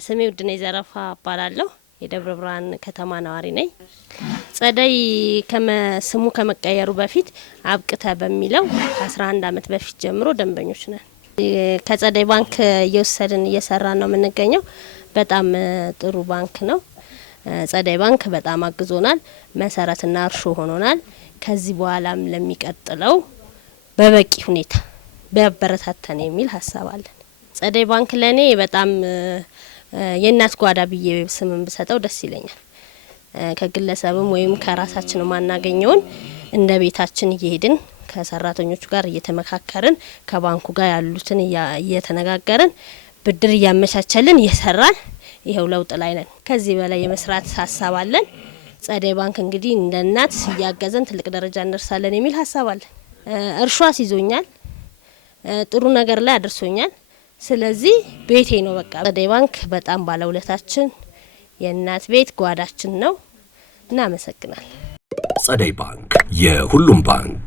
ስሜ ውድነህ ዘረፋ እባላለሁ። የደብረ ብርሃን ከተማ ነዋሪ ነኝ። ጸደይ ስሙ ከመቀየሩ በፊት አብቅተ በሚለው 11 አመት በፊት ጀምሮ ደንበኞች ነን። ከጸደይ ባንክ እየወሰድን እየሰራን ነው የምንገኘው። በጣም ጥሩ ባንክ ነው። ጸደይ ባንክ በጣም አግዞናል፣ መሰረትና እርሾ ሆኖናል። ከዚህ በኋላም ለሚቀጥለው በበቂ ሁኔታ በበረታተን የሚል ሀሳብ አለን። ጸደይ ባንክ ለኔ በጣም የእናት ጓዳ ብዬ ስምን ብሰጠው ደስ ይለኛል። ከግለሰብም ወይም ከራሳችን ማናገኘውን እንደ ቤታችን እየሄድን ከሰራተኞቹ ጋር እየተመካከርን ከባንኩ ጋር ያሉትን እየተነጋገርን ብድር እያመቻቸልን እየሰራን ይሄው ለውጥ ላይ ነን። ከዚህ በላይ የመስራት ሀሳብ አለን። ጸደይ ባንክ እንግዲህ እንደ እናት እያገዘን ትልቅ ደረጃ እንደርሳለን የሚል ሀሳብ አለን። እርሻ ይዞኛል፣ ጥሩ ነገር ላይ አድርሶኛል። ስለዚህ ቤቴ ነው በቃ። ጸደይ ባንክ በጣም ባለውለታችን የእናት ቤት ጓዳችን ነው። እናመሰግናለን። ጸደይ ባንክ የሁሉም ባንክ